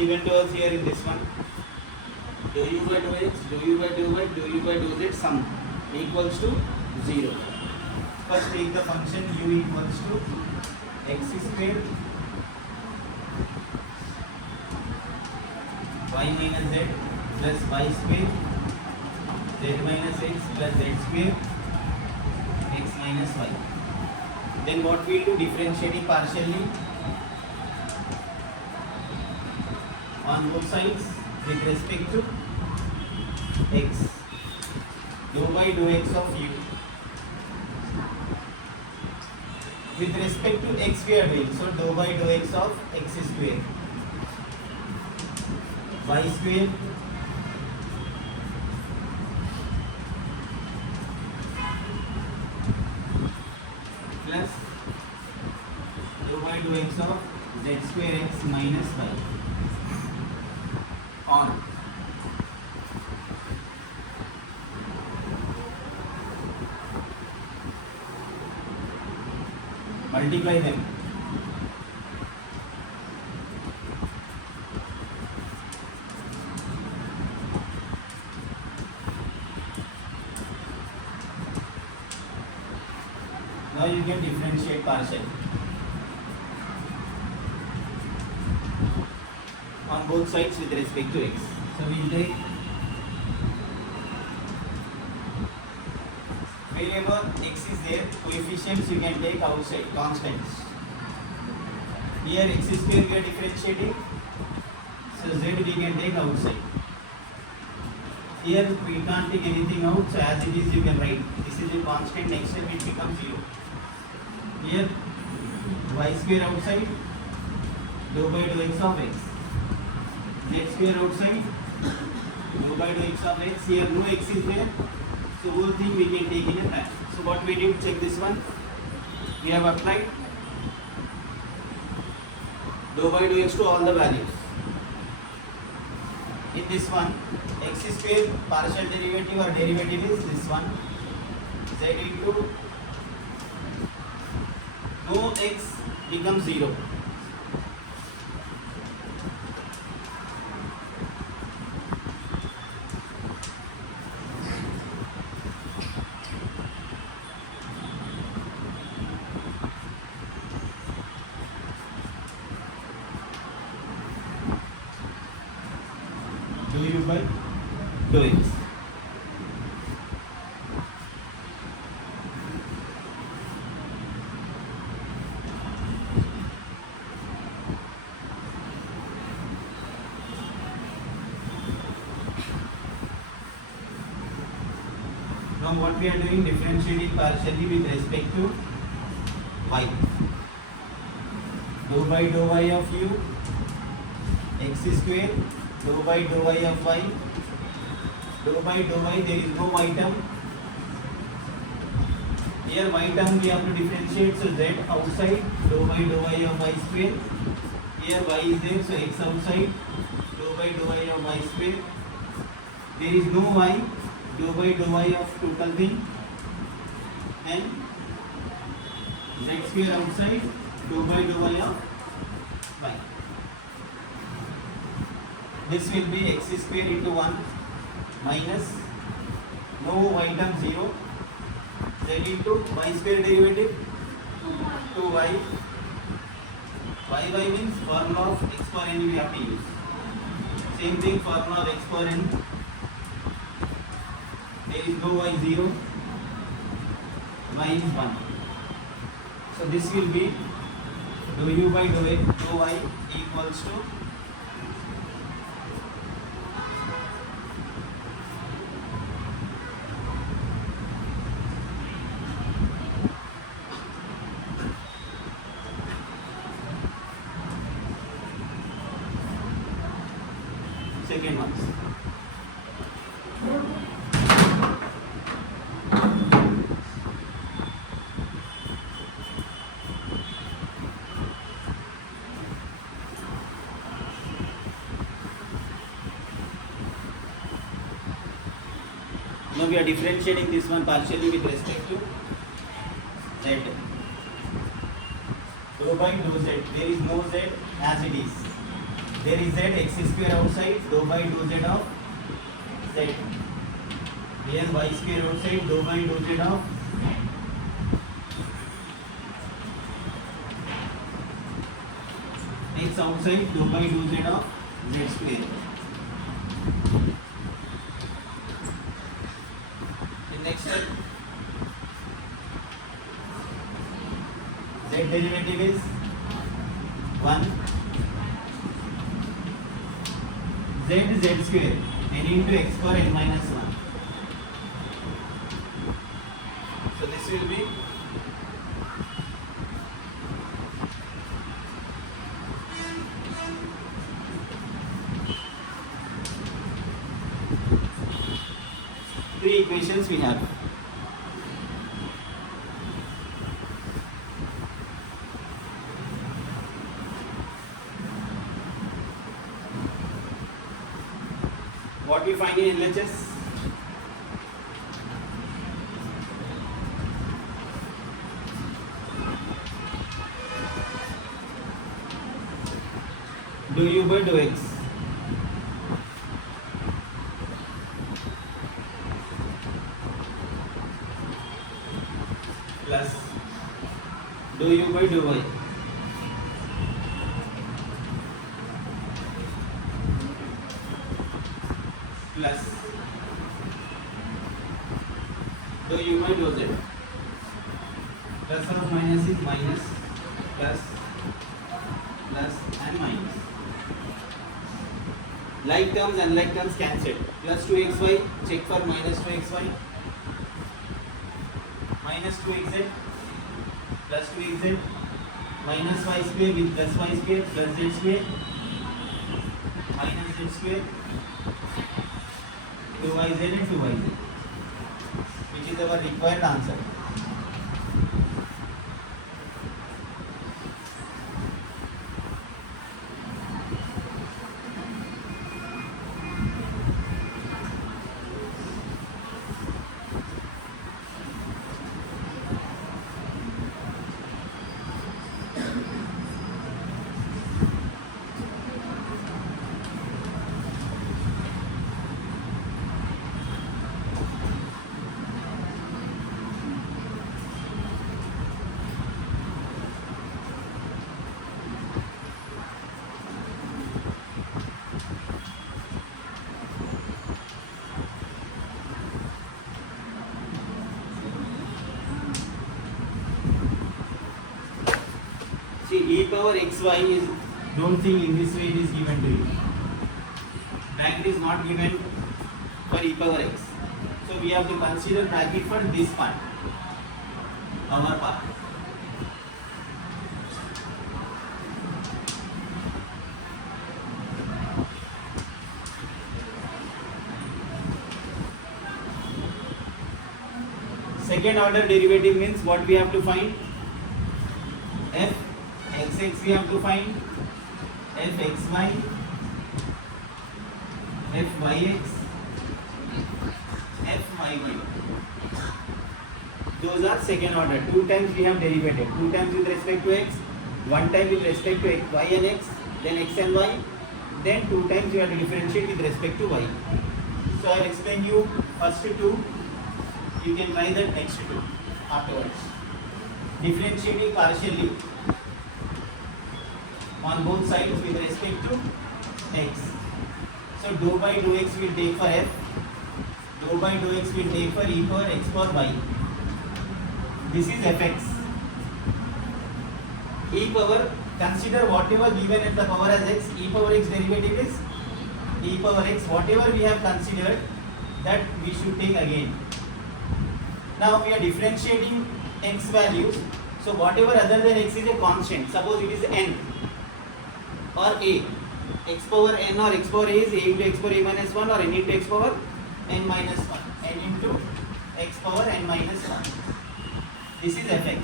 given to us here in this one. Do u by do x, do u by do y, do u by do z sum equals to 0. First take the function u equals to x square y minus z plus y square z minus x plus z square x minus y. Then what we will do, differentiating partially on both sides with respect to x. Do by do x of u. With respect to x we are doing, so do by do x of x square y square plus do by do x of z square x minus y on multiply them. Now you can differentiate partially on both sides with respect to x. So we will take wherever x is there, coefficients you can take outside, constants. Here x square we are differentiating, so z we can take outside. Here we can't take anything out, so as it is you can write. This is a constant, next time it becomes 0. Here y square outside, do by do x of x. Z square outside, do by do x of x. Here no x is there, so whole thing we can take in a pack. So what we did, check this one. We have applied do by do x to all the values. In this one, x square partial derivative or derivative is this one, z into no x becomes 0. Do u by do x. Now what we are doing, differentiating partially with respect to y. Do by do y of u x square, do by do y of y, do by do y, there is no y term. Here y term we have to differentiate, so z outside, do by do y of y square. Here y is there, so x outside, do by do y of y square. There is no y, do by do y of total thing, and z square outside, do by do y of y. This will be x square into 1 minus no y term 0, z into y square derivative 2y. y means formula of x power n we have to use. Same thing, formula of x power n. There is no y 0, y is 1. So this will be do u by do x, do y equals to second one. Now we are differentiating this one partially with respect to z. Do by do z. There is no z as it is. There is z x square outside, dou by dou z of z. Here y square outside, dou by dou z of x outside, dou by dou z of z square. The next step, z derivative is 1 z square n into x power n minus 1. So this will be three equations we have. What we find in LHS? Do u by dou x plus do u by dou y plus do u by dou z. Plus or minus is minus, plus and minus. Like terms and like terms cancelled. Plus 2xy, check for minus 2xy, minus 2xz, plus 2xz, minus y square with plus y square, plus z square, minus z square, 2yz and 2yz, which is our required answer. See, e power xy is, don't think in this way it is given to you. Bracket is not given for e power x. So we have to consider bracket for this part, our part. Second order derivative means what we have to find? F xx we have to find, f xy, f yx, f yy. Those are second order. Two times we have derivated. Two times with respect to x, one time with respect to x, y and x, then x and y. Then two times you have to differentiate with respect to y. So I will explain you first two. You can try the next two afterwards. Differentiating partially on both sides with respect to x. So dou by dou x will take for f, dou by dou x will take for e power x power y. This is fx. E power, consider whatever given at the power as x, e power x derivative is e power x. Whatever we have considered, that we should take again. Now we are differentiating x values. So whatever other than x is a constant. Suppose it is n or a. X power n or x power a is a into x power a minus 1 or n into x power n minus 1. N into x power n minus 1. This is fx.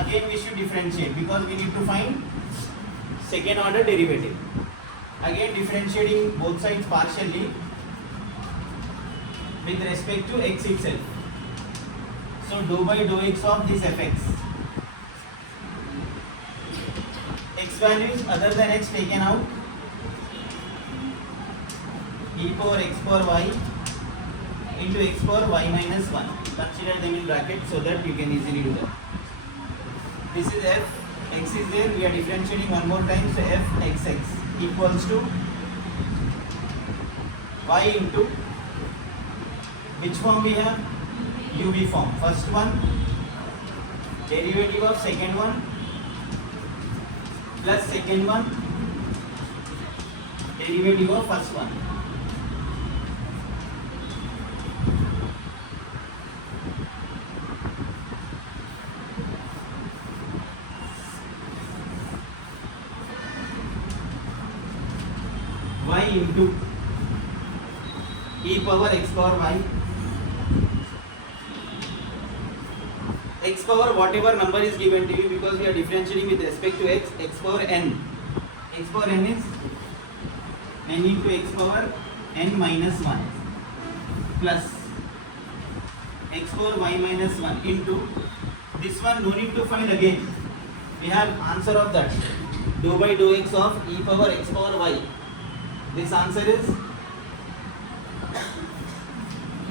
Again we should differentiate because we need to find second order derivative. Again differentiating both sides partially with respect to x itself. So dou by dou x of this fx. X values other than x taken out. e power x power y into x power y minus 1. Consider them in bracket so that you can easily do that. This is f, x is there, we are differentiating one more time, so f xx equals to y into which form we have? UV form. First one, derivative of second one plus second one, derivative of first one. Y into e power x power y, x power whatever number is given to you, because we are differentiating with respect to x, x power n. X power n is n into x power n minus 1 plus x power y minus 1 into this one. No need to find again, we have answer of that, dou by dou x of e power x power y. This answer is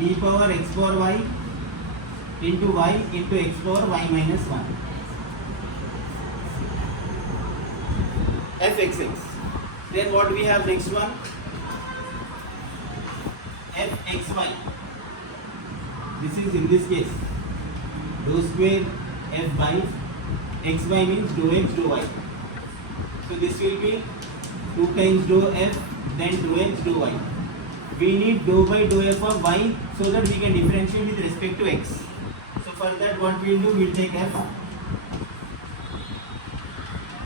e power x power y into y into x power y minus 1 fxx. Then what we have next one, fxy. This is in this case dou square f by xy means dou x dou y. So this will be 2 times dou f then dou x dou y. We need dou by dou f of y so that we can differentiate with respect to x. So for that what we will do, we will take f,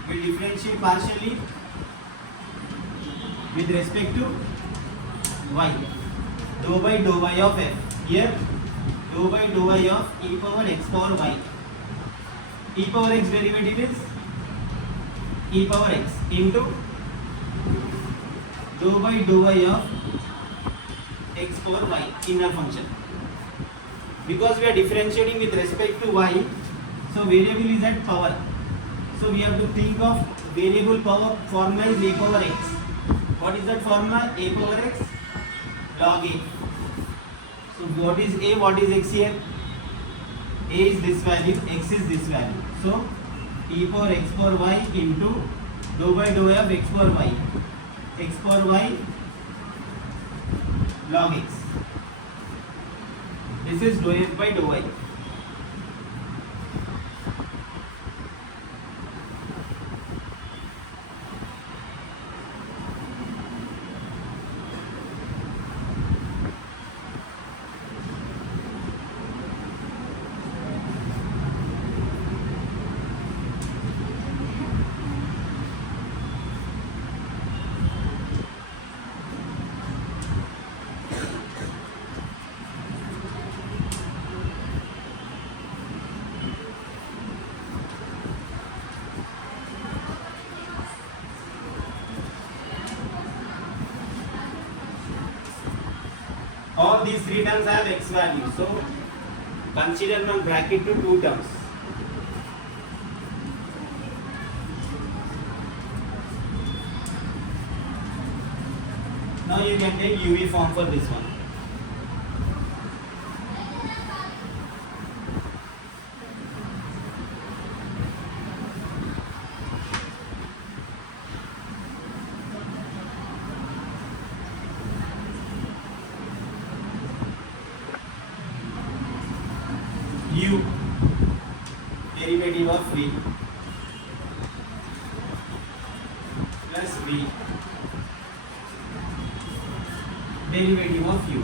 we will differentiate partially with respect to y. Dou by dou y of f, here dou by dou y of e power x power y. E power x derivative is e power x into dou by dou y of x power y inner function. Because we are differentiating with respect to y, so variable is at power. So we have to think of variable power formula is a power x. What is that formula? A power x log a. So what is a, what is x here? A is this value, x is this value. So e power x power y into dou by dou y of x power y. X power y log x. This is dou f by dou y. All these three terms have x value, so consider one bracket to two terms. Now you can take UV form for this one. U derivative of v plus v derivative of u.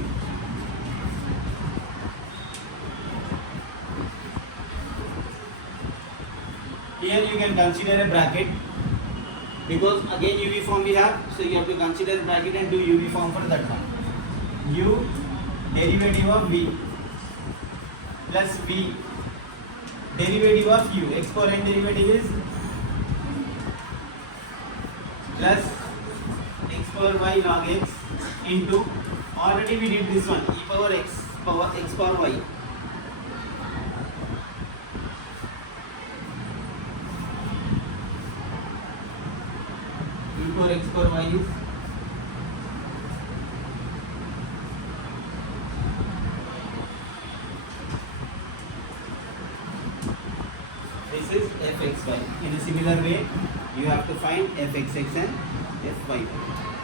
Here you can consider a bracket because again UV form we have, so you have to consider bracket and do UV form for that one. U derivative of v plus v derivative of u, x power n derivative is plus x power y log x into, already we did this one, e power x power y. E power x power y is is fxy. In a similar way, you have to find fxx and fy.